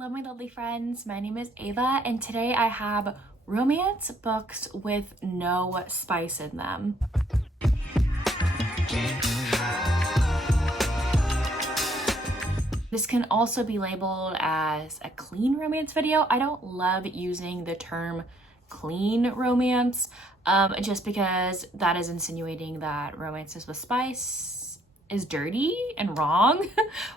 Hello, my lovely friends. My name is Ava, and today I have romance books with no spice in them. This can also be labeled as a clean romance video. I don't love using the term clean romance just because that is insinuating that romances with spice is dirty and wrong,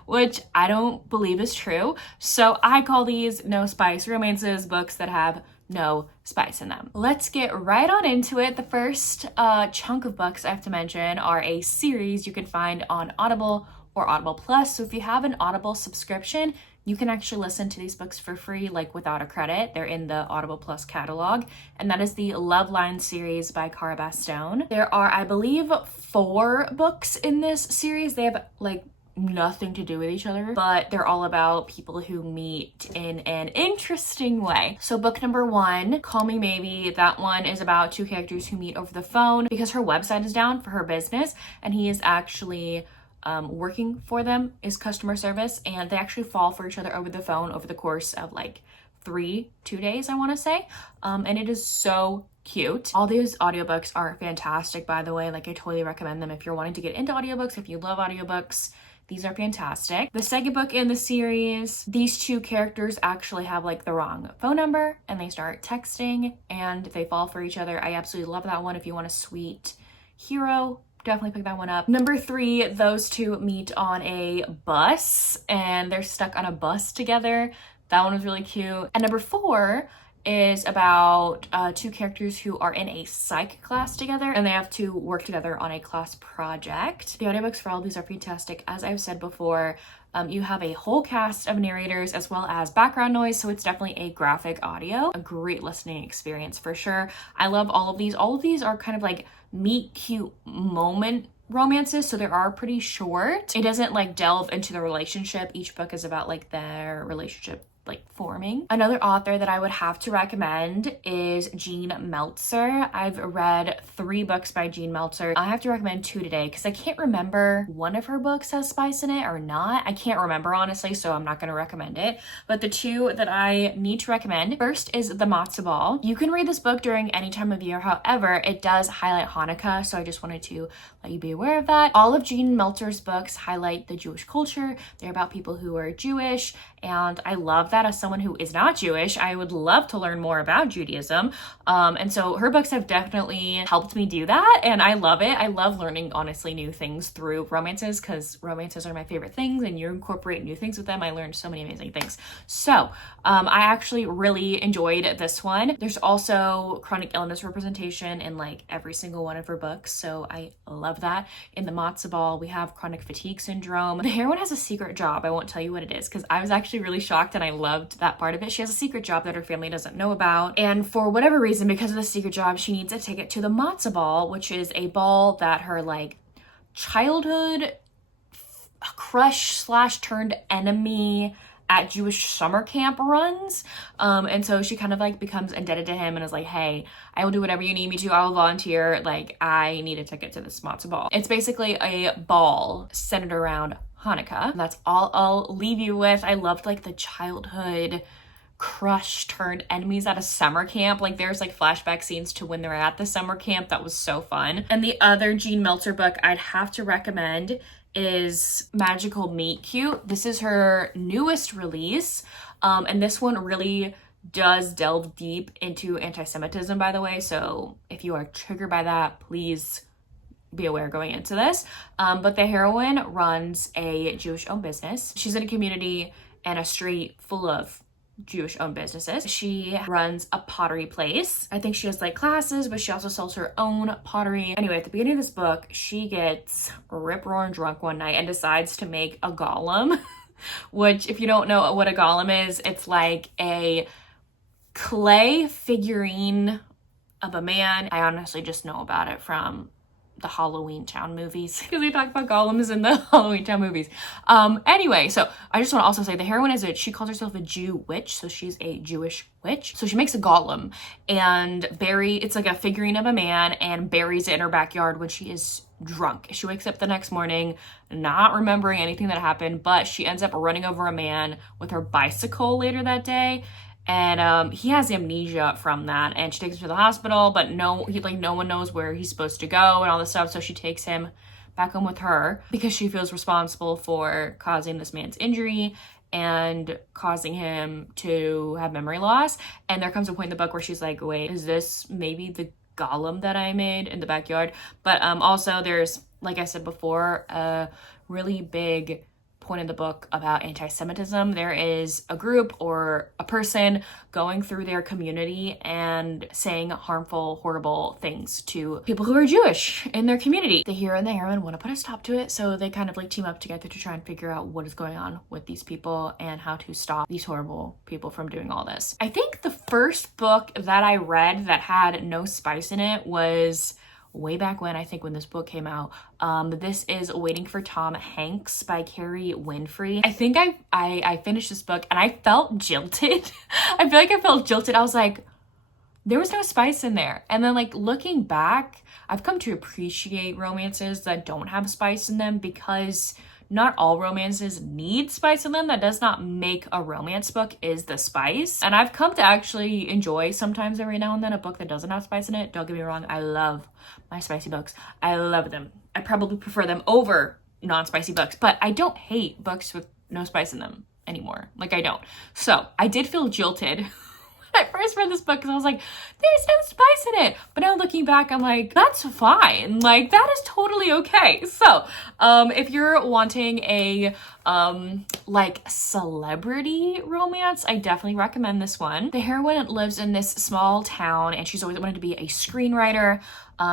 which I don't believe is true. So I call these no spice romances, books that have no spice in them. Let's get right on into it. The first chunk of books I have to mention are a series you can find on Audible or Audible Plus. So if you have an Audible subscription, you can actually listen to these books for free, like without a credit. They're in the Audible Plus catalog, and that is the Love Line series by Cara Bastone. There are, I believe, 4 books in this series. They have like nothing to do with each other, but they're all about people who meet in an interesting way. So book number 1, Call Me Maybe, that one is about 2 characters who meet over the phone because her website is down for her business, and he is actually working for them, is customer service, and they actually fall for each other over the phone over the course of like 2 days, I want to say, and it is so cute. All these audiobooks are fantastic, by the way. Like, I totally recommend them if you're wanting to get into audiobooks. If you love audiobooks, these are fantastic. The second book in the series, these 2 characters actually have like the wrong phone number and they start texting and they fall for each other. I absolutely love that one. If you want a sweet hero, definitely pick that one up. Number 3, those 2 meet on a bus and they're stuck on a bus together. That one was really cute. And number 4 is about 2 characters who are in a psych class together and they have to work together on a class project. The audiobooks for all of these are fantastic. As I've said before, you have a whole cast of narrators as well as background noise, so it's definitely a graphic audio. A great listening experience for sure. I love all of these. All of these are kind of like meet cute moment romances, so they are pretty short. It doesn't like delve into the relationship. Each book is about like their relationship like forming. Another author that I would have to recommend is Jean Meltzer. I've read 3 books by Jean Meltzer. I have to recommend 2 today because I can't remember one of her books has spice in it or not. I can't remember honestly, so I'm not going to recommend it. But the 2 that I need to recommend, first is The Matzo Ball. You can read this book during any time of year. However, it does highlight Hanukkah, so I just wanted to let you be aware of that. All of Jean Meltzer's books highlight the Jewish culture. They're about people who are Jewish, and I love that. As someone who is not Jewish, I would love to learn more about Judaism. And so her books have definitely helped me do that, and I love it. I love learning, honestly, new things through romances because romances are my favorite things, and you incorporate new things with them. I learned so many amazing things. So I actually really enjoyed this one. There's also chronic illness representation in like every single one of her books, so I love that. In The Matzo Ball, we have chronic fatigue syndrome. The heroine has a secret job. I won't tell you what it is because I was actually really shocked and I loved that part of it. She has a secret job that her family doesn't know about, and for whatever reason, because of the secret job, she needs a ticket to the Matzo Ball, which is a ball that her like childhood crush / turned enemy at Jewish summer camp runs. And so she kind of like becomes indebted to him and is like, hey, I will do whatever you need me to. I will volunteer. Like, I need a ticket to this matzo ball. It's basically a ball centered around Hanukkah. That's all I'll leave you with. I loved like the childhood crush turned enemies at a summer camp. Like, there's like flashback scenes to when they're at the summer camp. That was so fun. And the other Jean Meltzer book I'd have to recommend is Magical Meet Cute. This is her newest release, and this one really does delve deep into anti-Semitism, by the way, so if you are triggered by that, please be aware going into this. But the heroine runs a Jewish-owned business. She's in a community and a street full of Jewish-owned businesses. She runs a pottery place. I think she has like classes, but she also sells her own pottery. Anyway, at the beginning of this book, she gets rip-roaring drunk one night and decides to make a golem, which, if you don't know what a golem is, it's like a clay figurine of a man. I honestly just know about it from the Halloween Town movies because we talk about golems in the Halloween Town movies. Anyway, so I just want to also say the heroine is she calls herself a Jew witch, so she's a Jewish witch. So she makes a golem and it's like a figurine of a man and buries it in her backyard when she is drunk. She wakes up the next morning not remembering anything that happened, but she ends up running over a man with her bicycle later that day. And he has amnesia from that, and she takes him to the hospital, but no one knows where he's supposed to go and all this stuff. So she takes him back home with her because she feels responsible for causing this man's injury and causing him to have memory loss. And there comes a point in the book where she's like, wait, is this maybe the golem that I made in the backyard? But also there's, like I said before, a really big point in the book about anti-Semitism. There is a group or a person going through their community and saying harmful, horrible things to people who are Jewish in their community. The hero and the heroine want to put a stop to it, so they kind of like team up together to try and figure out what is going on with these people and how to stop these horrible people from doing all this. I think the first book that I read that had no spice in it was way back when, I think when this book came out. This is Waiting for Tom Hanks by Carrie Winfrey. I think I finished this book and I felt jilted. I feel like I felt jilted. I was like, there was no spice in there. And then like looking back, I've come to appreciate romances that don't have spice in them, because not all romances need spice in them. That does not make a romance book is the spice. And I've come to actually enjoy sometimes every now and then a book that doesn't have spice in it. Don't get me wrong, I love my spicy books. I love them. I probably prefer them over non-spicy books, but I don't hate books with no spice in them anymore. Like, I don't. So I did feel jilted I first read this book because I was like, there's no spice in it. But now looking back, I'm like, that's fine. Like, that is totally okay. So, if you're wanting a, like, celebrity romance, I definitely recommend this one. The heroine lives in this small town and she's always wanted to be a screenwriter.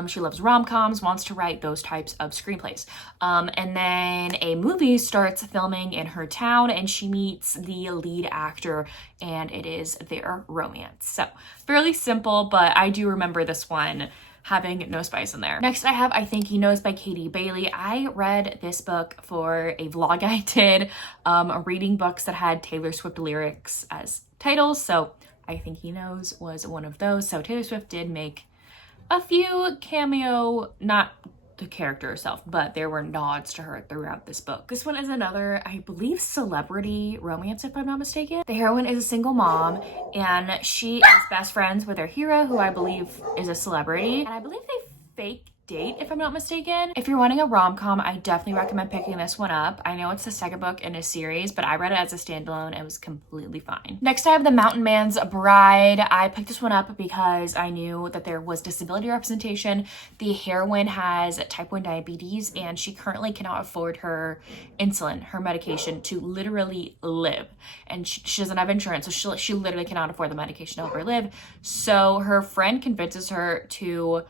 She loves rom-coms, wants to write those types of screenplays. And then a movie starts filming in her town and she meets the lead actor and it is their romance. So fairly simple, but I do remember this one having no spice in there. Next I have I Think He Knows by Katie Bailey. I read this book for a vlog I did, reading books that had Taylor Swift lyrics as titles. So I Think He Knows was one of those. So Taylor Swift did make a few cameo, not the character herself, but there were nods to her throughout this book. This one is another, I believe, celebrity romance, if I'm not mistaken. The heroine is a single mom and she is best friends with her hero, who I believe is a celebrity. And I believe they fake date, if I'm not mistaken. If you're wanting a rom-com, I definitely recommend picking this one up. I know it's the second book in a series, but I read it as a standalone. It was completely fine. Next, I have The Mountain Man's Bride. I picked this one up because I knew that there was disability representation. The heroine has type 1 diabetes and she currently cannot afford her insulin, her medication, to literally live. And she doesn't have insurance, so she literally cannot afford the medication to help her live. So her friend convinces her to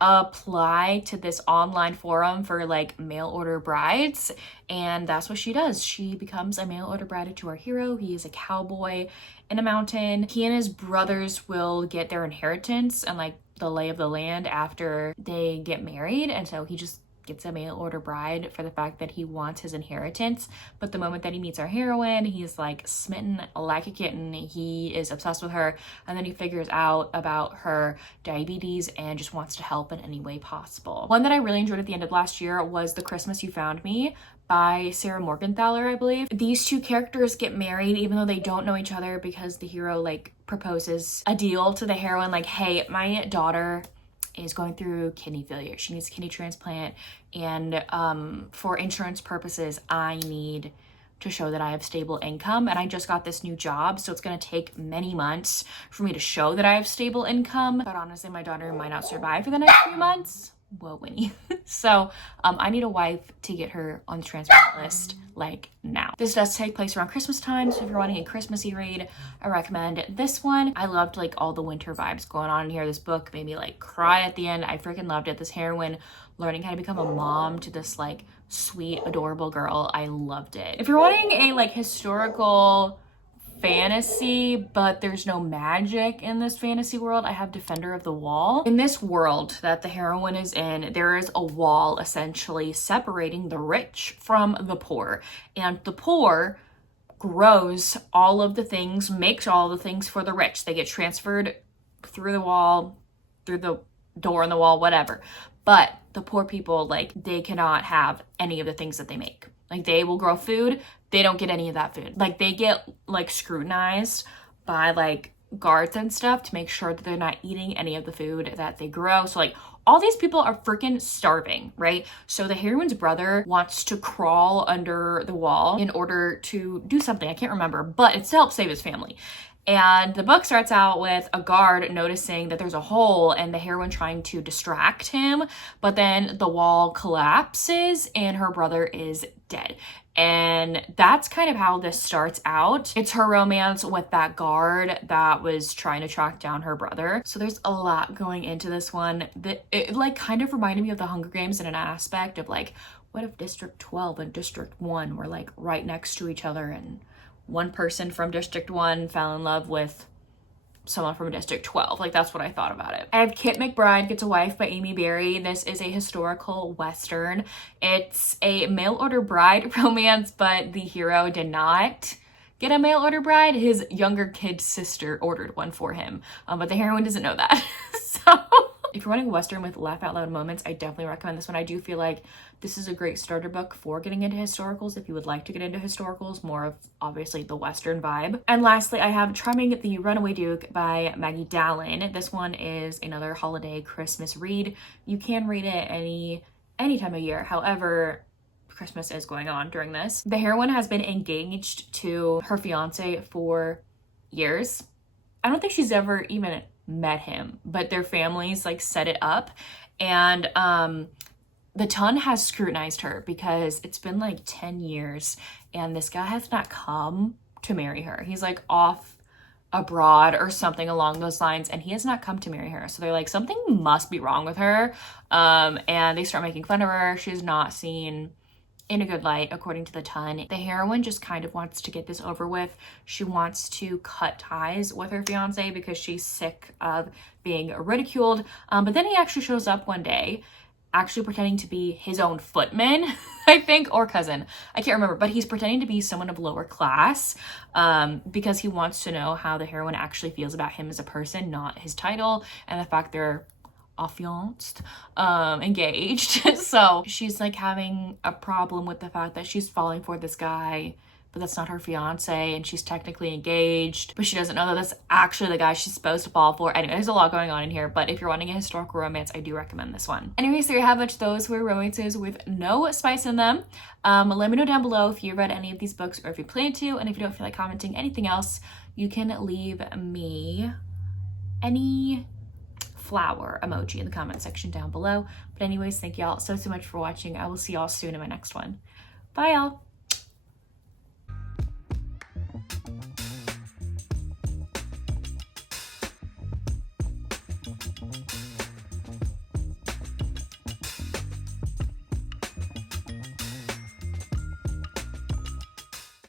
apply to this online forum for like mail order brides, and that's what she does. She becomes a mail order bride to our hero. He is a cowboy in a mountain. He and his brothers will get their inheritance and like the lay of the land after they get married, and so he just gets a mail order bride for the fact that he wants his inheritance. But the moment that he meets our heroine, he's like smitten like a kitten. He is obsessed with her, and then he figures out about her diabetes and just wants to help in any way possible. One that I really enjoyed at the end of last year was The Christmas You Found Me by Sarah Morgenthaler, I believe. These two characters get married even though they don't know each other, because the hero like proposes a deal to the heroine like, hey, my daughter is going through kidney failure. She needs a kidney transplant, and for insurance purposes, I need to show that I have stable income, and I just got this new job, so it's gonna take many months for me to show that I have stable income, but honestly, my daughter might not survive for the next few months. Whoa, Winnie. So I need a wife to get her on the transplant list like now. This does take place around Christmas time, so if you're wanting a Christmassy read, I recommend this one. I loved like all the winter vibes going on in here. This book made me like cry at the end. I freaking loved it. This heroine learning how to become a mom to this like sweet, adorable girl. I loved it. If you're wanting a like historical fantasy, but there's no magic in this fantasy world, I have Defender of the Wall. In this world that the heroine is in, there is a wall essentially separating the rich from the poor, and the poor grows all of the things, makes all the things for the rich. They get transferred through the wall, through the door in the wall, whatever. But the poor people, like, they cannot have any of the things that they make. Like, they will grow food, they don't get any of that food. Like, they get, like, scrutinized by, like, guards and stuff to make sure that they're not eating any of the food that they grow. So, like, all these people are freaking starving, right? So the heroine's brother wants to crawl under the wall in order to do something. I can't remember, but it's to help save his family. And the book starts out with a guard noticing that there's a hole and the heroine trying to distract him, but then the wall collapses and her brother is dead. And that's kind of how this starts out. It's her romance with that guard that was trying to track down her brother. So there's a lot going into this one. It like kind of reminded me of the Hunger Games in an aspect of like, what if District 12 and District 1 were like right next to each other and one person from District 1 fell in love with someone from District 12. Like, that's what I thought about it. I have Kit McBride Gets a Wife by Amy Berry. This is a historical Western. It's a mail-order bride romance, but the hero did not get a mail-order bride. His younger kid's sister ordered one for him, but the heroine doesn't know that. So if you're wanting a Western with laugh out loud moments, I definitely recommend this one. I do feel like this is a great starter book for getting into historicals if you would like to get into historicals, more of obviously the Western vibe. And lastly, I have Charming the Runaway Duke by Maggie Dallin. This one is another holiday Christmas read. You can read it any time of year. However, Christmas is going on during this. The heroine has been engaged to her fiance for years. I don't think she's ever even met him, but their families like set it up. And the ton has scrutinized her because it's been like 10 years and this guy has not come to marry her. He's like off abroad or something along those lines, and he has not come to marry her. So they're like, something must be wrong with her. And they start making fun of her. She's not seen in a good light, according to the ton. The heroine just kind of wants to get this over with. She wants to cut ties with her fiance because she's sick of being ridiculed. But then he actually shows up one day, actually pretending to be his own footman, I think, or cousin. I can't remember, but he's pretending to be someone of lower class because he wants to know how the heroine actually feels about him as a person, not his title, and the fact they're affianced, engaged. So she's like having a problem with the fact that she's falling for this guy, but that's not her fiance, and she's technically engaged, but she doesn't know that that's actually the guy she's supposed to fall for. Anyway, there's a lot going on in here, but if you're wanting a historical romance, I do recommend this one. Anyways, there you have it. Those were romances with no spice in them. Let me know down below if you read any of these books or if you plan to, and if you don't feel like commenting anything else, you can leave me any flower emoji in the comment section down below. But anyways, thank y'all so much for watching. I will see y'all soon in my next one. Bye y'all.